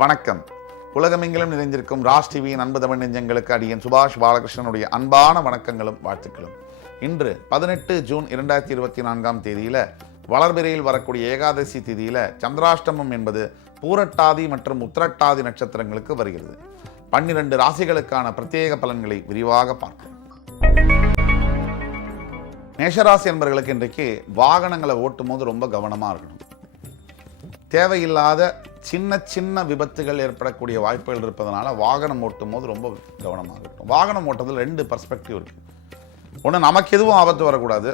வணக்கம். உலகமெங்கிலும் நிறைந்திருக்கும் ராஜ் டிவியின் அன்பு தமிழ் நெஞ்சங்களுக்கு அடியன் சுபாஷ் பாலகிருஷ்ணனுடைய அன்பான வணக்கங்களும் வாழ்த்துக்களும். இன்று 18 ஜூன் 2024 தேதியில வளர்பிறையில் வரக்கூடிய ஏகாதசி திதியில சந்திராஷ்டமம் என்பது பூரட்டாதி மற்றும் உத்திரட்டாதி நட்சத்திரங்களுக்கு வருகிறது. 12 ராசிகளுக்கான பிரத்யேக பலன்களை விரிவாக பார்க்கலாம். மேஷராசி என்பவர்களுக்கு இன்றைக்கு வாகனங்களை ஓட்டும் போது ரொம்ப கவனமாக இருக்கணும். தேவையில்லாத சின்ன விபத்துகள் ஏற்படக்கூடிய வாய்ப்புகள் இருப்பதனால வாகனம் ஓட்டும் போது ரொம்ப கவனமாக இருக்கும். வாகனம் ஓட்டுறதுல 2 பர்ஸ்பெக்டிவ் இருக்குது. ஒன்று, நமக்கு எதுவும் ஆபத்து வரக்கூடாது,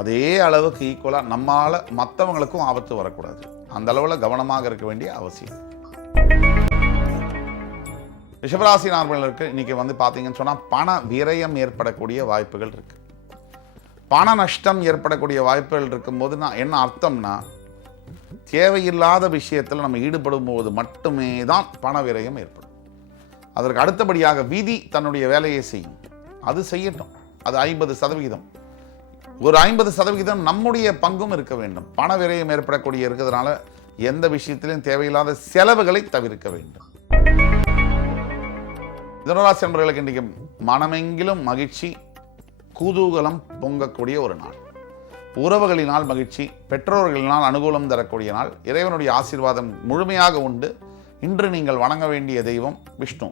அதே அளவுக்கு ஈக்குவலாக நம்மால் மற்றவங்களுக்கும் ஆபத்து வரக்கூடாது. அந்த அளவில் கவனமாக இருக்க வேண்டிய அவசியம். ரிஷபராசி நார்மலுக்கு இன்னைக்கு பார்த்தீங்கன்னு சொன்னால் பண விரயம் ஏற்படக்கூடிய வாய்ப்புகள் இருக்குது. பண நஷ்டம் ஏற்படக்கூடிய வாய்ப்புகள் இருக்கும்போது என்ன அர்த்தம்னா, தேவையில்லாத விஷயத்தில் நம்ம ஈடுபடும் போது மட்டுமே தான் பண விரயம் ஏற்படும். அதற்கு அடுத்தபடியாக விதி தன்னுடைய வேலையை செய்யும். அது செய்யட்டும். அது 50%. ஒரு 50% நம்முடைய பங்கும் இருக்க வேண்டும். பண விரயம் ஏற்படக்கூடிய இருக்கிறதுனால எந்த விஷயத்திலும் தேவையில்லாத செலவுகளை தவிர்க்க வேண்டும். மிதுனராசி என்பவர்களுக்கு இன்றைக்கு மனமெங்கிலும் மகிழ்ச்சி, குதூகலம் பொங்கக்கூடிய ஒரு நாள். உறவுகளினால் மகிழ்ச்சி, பெற்றோர்களினால் அனுகூலம் தரக்கூடிய நாள். இறைவனுடைய ஆசீர்வாதம் முழுமையாக உண்டு. இன்று நீங்கள் வணங்க வேண்டிய தெய்வம் விஷ்ணு.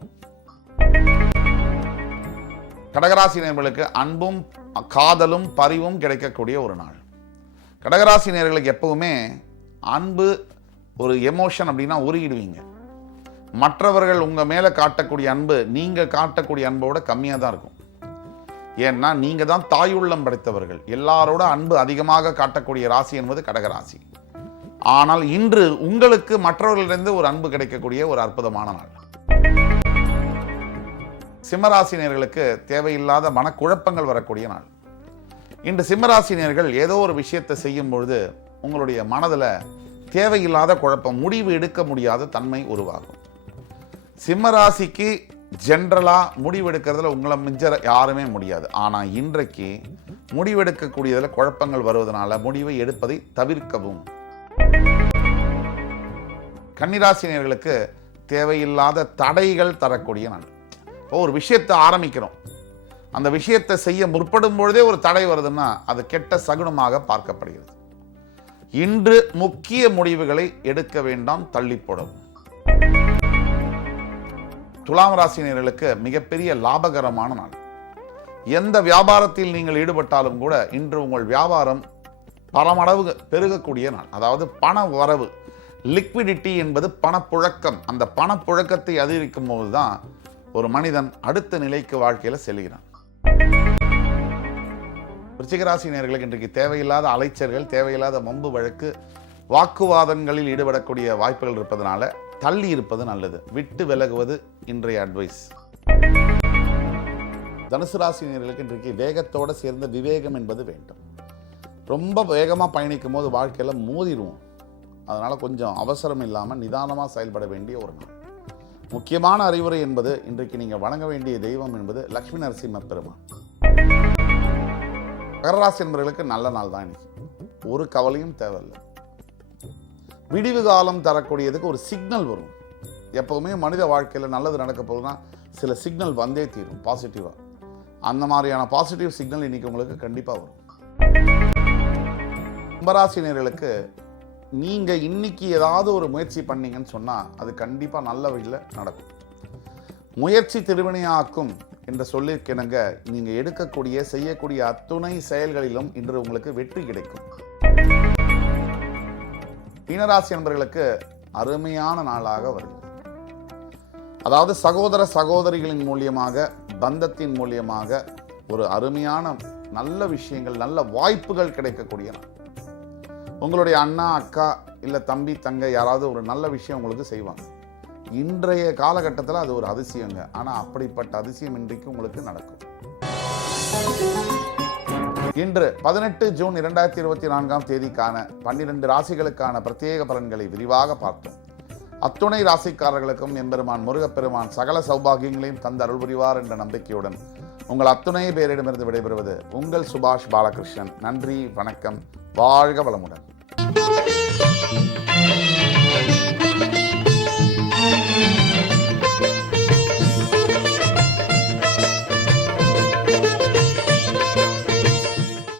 கடகராசி நேயர்களுக்கு அன்பும் காதலும் பரிவும் கிடைக்கக்கூடிய ஒரு நாள். கடகராசி நேயர்களுக்கு எப்பவுமே அன்பு ஒரு எமோஷன் அப்படின்னா உருகிடுவீங்க. மற்றவர்கள் உங்கள் மேலே காட்டக்கூடிய அன்பு நீங்கள் காட்டக்கூடிய அன்போட கம்மியாக தான் இருக்கும். ஏன்னா நீங்கள் தான் தாயுள்ளம் படைத்தவர்கள். எல்லாரோட அன்பு அதிகமாக காட்டக்கூடிய ராசி என்பது கடகராசி. ஆனால் இன்று உங்களுக்கு மற்றவர்களிலிருந்து ஒரு அன்பு கிடைக்கக்கூடிய ஒரு அற்புதமான நாள். சிம்மராசினியர்களுக்கு தேவையில்லாத மனக்குழப்பங்கள் வரக்கூடிய நாள். இன்று சிம்மராசினியர்கள் ஏதோ ஒரு விஷயத்தை செய்யும் பொழுது உங்களுடைய மனதில் தேவையில்லாத குழப்பம், முடிவு எடுக்க முடியாத தன்மை உருவாகும். சிம்மராசிக்கு ஜென்ரலாக முடிவெடுக்கிறதுல உங்களை மிஞ்ச யாருமே முடியாது. ஆனால் இன்றைக்கு முடிவெடுக்கக்கூடியதில் குழப்பங்கள் வருவதனால முடிவை எடுப்பதை தவிர்க்கவும். கன்னிராசினியர்களுக்கு தேவையில்லாத தடைகள் தரக்கூடிய நாள். இப்போ ஒரு விஷயத்தை ஆரம்பிக்கிறோம், அந்த விஷயத்தை செய்ய முற்படும் பொழுதே ஒரு தடை வருதுன்னா அது கெட்ட சகுனமாக பார்க்கப்படுகிறது. இன்று முக்கிய முடிவுகளை எடுக்க வேண்டாம், தள்ளி போடவும். துலாம் ராசினியர்களுக்கு மிகப்பெரிய லாபகரமான நாள். எந்த வியாபாரத்தில் நீங்கள் ஈடுபட்டாலும் கூட இன்று உங்கள் வியாபாரம் பலமடங்கு பெருகக்கூடிய நாள். அதாவது பண வரவு, லிக்விடிட்டி என்பது பணப்புழக்கம். அந்த பணப்புழக்கத்தை அதிகரிக்கும் போது தான் ஒரு மனிதன் அடுத்த நிலைக்கு வாழ்க்கையில் செல்கிறான். விருச்சிக ராசினியர்களுக்கு இன்றைக்கு தேவையில்லாத அலைச்சல்கள், தேவையில்லாத வம்பு வழக்கு, வாக்குவாதங்களில் ஈடுபடக்கூடிய வாய்ப்புகள் இருப்பதனால தள்ளி இருப்பது நல்லது. விட்டு விலகுவது இன்றைய அட்வைஸ். தனுசு ராசினியர்களுக்கு இன்றைக்கு வேகத்தோடு சேர்ந்த விவேகம் என்பது வேண்டும். ரொம்ப வேகமாக பயணிக்கும் போது வாழ்க்கையில் மோதிடுவோம். அதனால் கொஞ்சம் அவசரம் இல்லாமல் நிதானமாக செயல்பட வேண்டிய ஒரு நாள். முக்கியமான அறிவுரை என்பது இன்றைக்கு நீங்கள் வணங்க வேண்டிய தெய்வம் என்பது லட்சுமி நரசிம்ம பெருமான். மகராசி என்பவர்களுக்கு நல்ல நாள் தான் இன்னைக்கு. ஒரு கவலையும் தேவையில்லை. விடிவு காலம் தரக்கூடியதுக்கு ஒரு சிக்னல் வரும். எப்போவுமே மனித வாழ்க்கையில் நல்லது நடக்க போகுதுன்னா சில சிக்னல் வந்தே தீரும் பாசிட்டிவாக. அந்த மாதிரியான பாசிட்டிவ் சிக்னல் இன்னைக்கு உங்களுக்கு கண்டிப்பாக வரும். கும்பராசினியர்களுக்கு நீங்கள் இன்னைக்கு ஏதாவது ஒரு முயற்சி பண்ணீங்கன்னு சொன்னால் அது கண்டிப்பாக நல்ல வழியில் நடக்கும். முயற்சி திருவினையாக்கும் என்று சொல்லியிருக்கேனுங்க. நீங்கள் எடுக்கக்கூடிய செய்யக்கூடிய அத்துணை செயல்களிலும் இன்று உங்களுக்கு வெற்றி கிடைக்கும். மீனராசி என்பவர்களுக்கு அருமையான நாளாக வருகிறது. அதாவது சகோதர சகோதரிகளின் மூலியமாக, பந்தத்தின் மூலியமாக ஒரு அருமையான நல்ல விஷயங்கள், நல்ல வாய்ப்புகள் கிடைக்கக்கூடிய நாள். உங்களுடைய அண்ணா, அக்கா, இல்லை தம்பி, தங்கை யாராவது ஒரு நல்ல விஷயம் உங்களுக்கு செய்வாங்க. இன்றைய காலகட்டத்தில் அது ஒரு அதிசயங்க. ஆனால் அப்படிப்பட்ட அதிசயம் இன்றைக்கு உங்களுக்கு நடக்கும். இன்று 18 ஜூன் 2024 தேதிக்கான 12 ராசிகளுக்கான பிரத்யேக பலன்களை விரிவாக பார்த்தோம். அத்துணை ராசிக்காரர்களுக்கும் எம்பெருமான் முருகப்பெருமான் சகல சௌபாகியங்களையும் தந்த அருள் புரிவார் என்ற நம்பிக்கையுடன் உங்கள் அத்துணை பேரிடமிருந்து விடைபெறுவது உங்கள் சுபாஷ் பாலகிருஷ்ணன். நன்றி, வணக்கம், வாழ்க வளமுடன்.